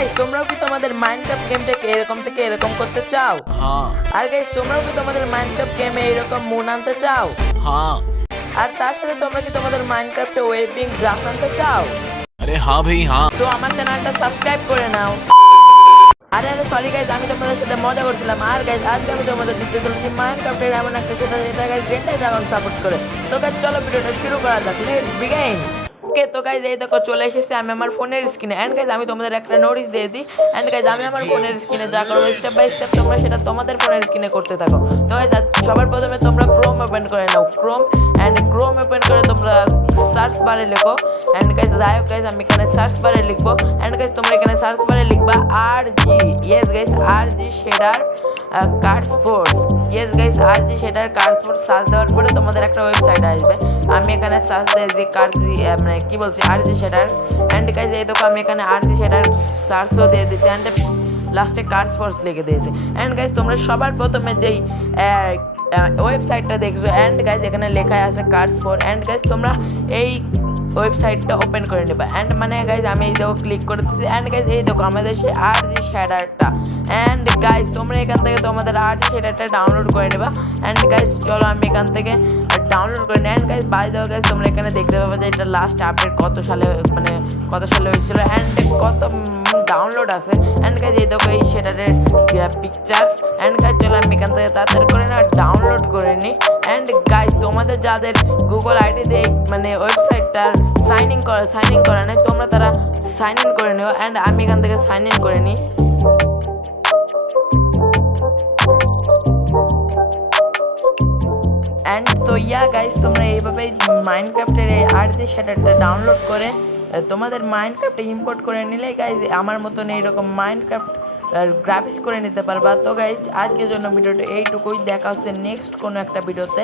Guys তোমরাও কি তোমাদের মাইনক্রাফট গেমটাকে এরকম থেকে এরকম করতে চাও? हाँ আর গাইস তোমরাও কি তোমাদের মাইনক্রাফট গেমে এরকম মুন আনতে চাও? हाँ আর তার সাথে তোমরা কি তোমাদের মাইনক্রাফটে ওয়েবিং গ্রাস আনতে চাও? अरे हाँ भाई हाँ। তো আমার চ্যানেলটা সাবস্ক্রাইব করে নাও। আরে সরি গাইস, আমি তোমাদের সাথে মজা করছিলাম। আর গাইস আজকে আমি তোমাদের দিতে চলেছি মাইনক্রাফটের এমন একটা সেটা যেটা গাইস রেন্টাই ড্রাগন সাপোর্ট করে। তো গাইস চলো ভিডিওটা শুরু করা যাক, লেটস বিগিন। ওকে তো গাইস এই দেখো চলে এসেছে আমি আমার ফোনের স্ক্রিনে। এন্ড গাইস আমি তোমাদের একটা নোটিস দিয়ে দিই। এন্ড গাইস আমি আমার ফোনের স্ক্রিনে যা করবো স্টেপ বাই স্টেপ তোমরা সেটা তোমাদের ফোনের স্ক্রিনে করতে থাকো। তো গাইস সবার প্রথমে তোমরা ক্রোম ওপেন করে নাও, ক্রোম ওপেন করে তোমরা সার্চ বারে লেখো। এন্ড গাইস যাই হোক গাইস আমি এখানে সার্চ বারে লিখবো। এন্ড গাইস তোমরা এখানে সার্চ বারে লিখবা আরজি, ইয়েস গাইস আরজি শেডার কার্ড স্পোর্টস, ইয়েস গাইস আরজি শেডার কার্ড স্পোর্টস সার্চ দেওয়ার পরে তোমাদের একটা ওয়েবসাইট আসবে। আমি এখানে সার্চ দিয়ে কার্ডজি মানে কি বলছি আরজি শেডার। এন্ড গাইস এই দেখো আমি এখানে আরজি শেডার সার্চও দিয়ে দিয়েছি এন্ড লাস্টে কার্ড স্পোর্টস লিখে দিয়েছি। এন্ড গাইস তোমরা সবার প্রথমে যেই ওয়েবসাইটটা দেখছো এন্ড গাইস এখানে লেখা আছে কার্ড স্পোর্ট। এন্ড গাইস তোমরা এই ওয়েবসাইটটা ওপেন করে নেবা। অ্যান্ড মানে গাইজ আমি এই দেখো ক্লিক করে দিচ্ছি। অ্যান্ড গাইজ এই দেখো আমাদের সেই আরজি শেডারটা। অ্যান্ড গাইজ তোমরা এখান থেকে তোমাদের আরজি শেডারটা ডাউনলোড করে নেবা। অ্যান্ড গাইজ চলো আমি এখান থেকে ডাউনলোড করে নিই। অ্যান্ড গাইজ বাই দাও গাইজ তোমরা এখানে দেখতে পাবে যে এটা লাস্ট আপডেট কত সালে হয়েছিল অ্যান্ড কত ডাউনলোড আছে। অ্যান্ড গাইজ এই দেখো এই শেডারের পিকচার্স। অ্যান্ড গাইজ চলো আমি এখান থেকে তাড়াতাড়ি করে না ডাউনলোড করে নিই। অ্যান্ড গাইজ তোমাদের যাদের গুগল আইডি দিয়ে মানে ওয়েবসাইটটার সাইন ইন করা নেই তোমরা তারা সাইন ইন করে নিও। অ্যান্ড আমি এখান থেকে সাইন ইন করে নিই। অ্যান্ড তো গাইজ তোমরা এইভাবে মাইনক্রাফটের এই আরজি শেডারটা ডাউনলোড করে তোমাদের মাইনক্রাফটে ইম্পোর্ট করে নিলে গাইজ আমার মতন এইরকম মাইনক্রাফট গ্রাফিক্স করে নিতে পারবা। তো গাইজ আজকের জন্য ভিডিওটা এইটুকুই, দেখা হচ্ছে নেক্সট কোনো একটা ভিডিওতে।